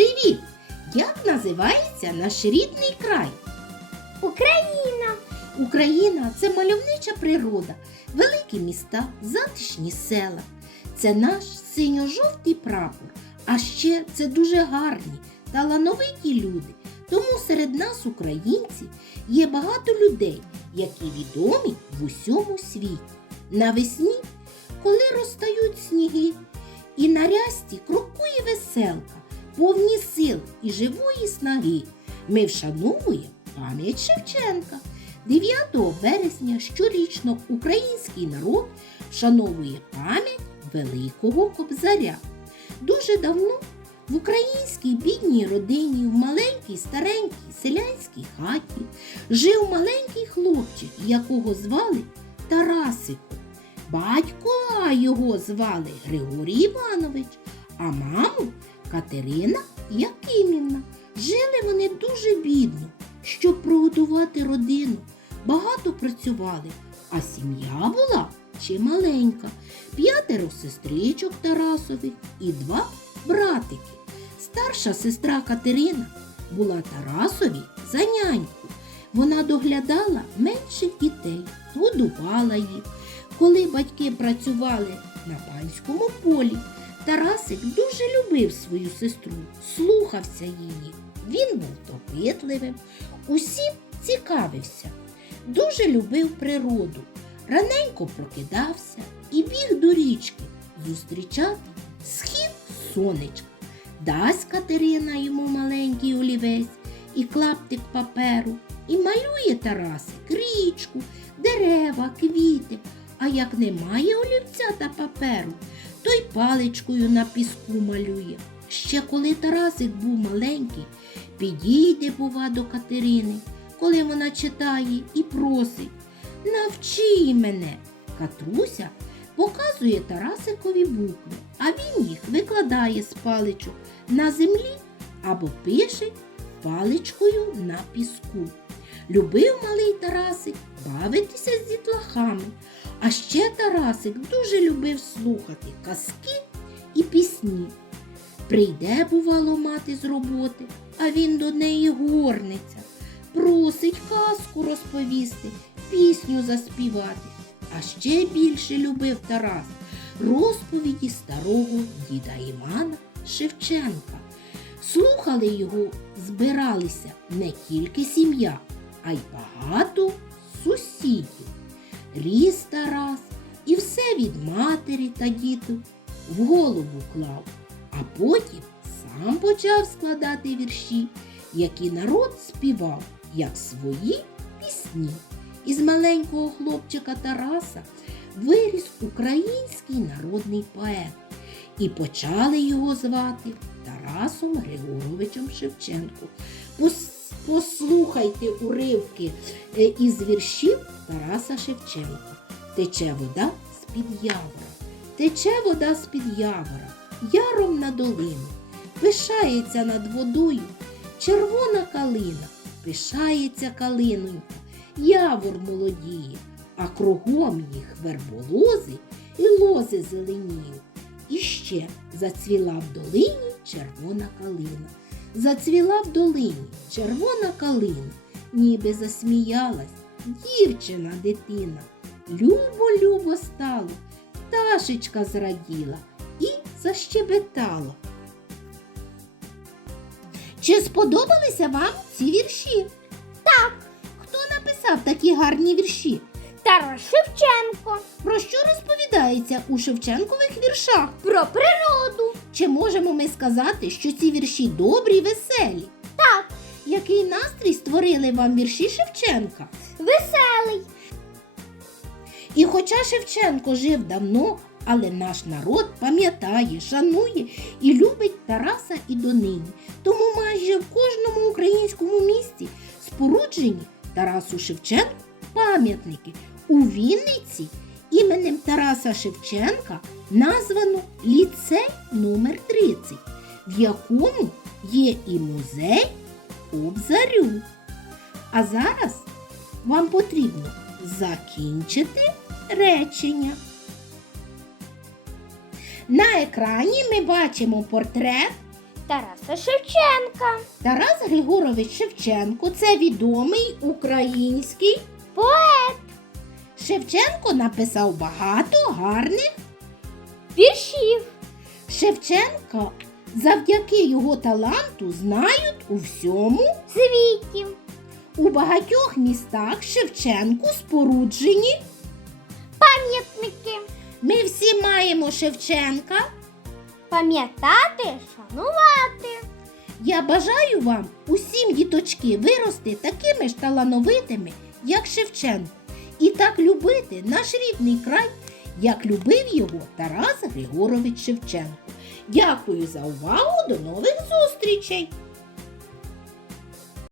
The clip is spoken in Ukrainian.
Привіт! Як називається наш рідний край? Україна. Україна це мальовнича природа, великі міста, затишні села. Це наш синьо-жовтий прапор. А ще це дуже гарні, талановиті люди. Тому серед нас, українців, є багато людей, які відомі в усьому світі. Навесні, коли розтають сніги, і на рясті крокує веселка, повні сил і живої снаги. Ми вшановуємо пам'ять Шевченка. 9 березня щорічно український народ вшановує пам'ять Великого Кобзаря. Дуже давно в українській бідній родині, в маленькій старенькій селянській хаті жив маленький хлопчик, якого звали Тарасико. Батько його звали Григорій Іванович, а маму Катерина Якимівна. Жили вони дуже бідно, щоб прогодувати родину. Багато працювали, а сім'я була чималенька. П'ятеро сестричок Тарасових і два братики. Старша сестра Катерина була Тарасові за няньку. Вона доглядала менших дітей, годувала їх. Коли батьки працювали на панському полі, Тарасик дуже любив свою сестру, слухався її. Він був допитливим, усім цікавився, дуже любив природу, раненько прокидався і біг до річки зустрічати схід сонечка. Дасть Катерина йому маленький олівець і клаптик паперу, і малює Тарасик річку, дерева, квіти. А як немає олівця та паперу, то й паличкою на піску малює. Ще коли Тарасик був маленький, підійде, бува, до Катерини, коли вона читає і просить Навчи мене. Катруся показує Тарасикові букви, а він їх викладає з паличок на землі або пише паличкою на піску. Любив малий Тарасик бавитися з дітлахами, а ще Тарасик дуже любив слухати казки і пісні. Прийде, бувало, мати з роботи, а він до неї горниться, просить казку розповісти, пісню заспівати. А ще більше любив Тарас розповіді старого діда Івана Шевченка. Слухали його, збиралися не тільки сім'я, а й багато сусідів. Ріс Тарас і все від матері та діту в голову клав, а потім сам почав складати вірші, які народ співав, як свої пісні. Із маленького хлопчика Тараса виріс український народний поет, і почали його звати Тарасом Григоровичем Шевченко. Пос- Послухайте уривки е, із віршів Тараса Шевченка. Тече вода з-під явора, тече вода з-під явора, яром на долину, пишається над водою, червона калина, пишається калинонька, явор молодіє, а кругом їх верболози і лози зеленіють. І ще зацвіла в долині червона калина. Зацвіла в долині червона калина, ніби засміялась дівчина дитина. Любо-любо стало, пташечка зраділа і защебетала. Чи сподобалися вам ці вірші? Так. Хто написав такі гарні вірші? Тарас Шевченко. Про що розповідається у Шевченкових віршах? Про природу. Чи можемо ми сказати, що ці вірші добрі й веселі? Так. Який настрій створили вам вірші Шевченка? Веселий. І хоча Шевченко жив давно, але наш народ пам'ятає, шанує і любить Тараса і донині. Тому майже в кожному українському місті споруджені Тарасу Шевченку пам'ятники. У Вінниці іменем Тараса Шевченка названо ліцей номер 30 в якому є і музей Обзарю. А зараз вам потрібно закінчити речення. На екрані ми бачимо портрет Тараса Шевченка. Тарас Григорович Шевченко це відомий український Поет. Шевченко написав багато гарних Віршів. Шевченка. Завдяки його таланту знають у всьому. Світів. У багатьох містах Шевченку споруджені. Пам'ятники. Ми всі маємо Шевченка. Пам'ятати, шанувати. Я бажаю вам усім діточки вирости такими ж талановитими, як Шевченко, і так любити наш рідний край, як любив його Тарас Григорович Шевченко. Дякую за увагу. До нових зустрічей!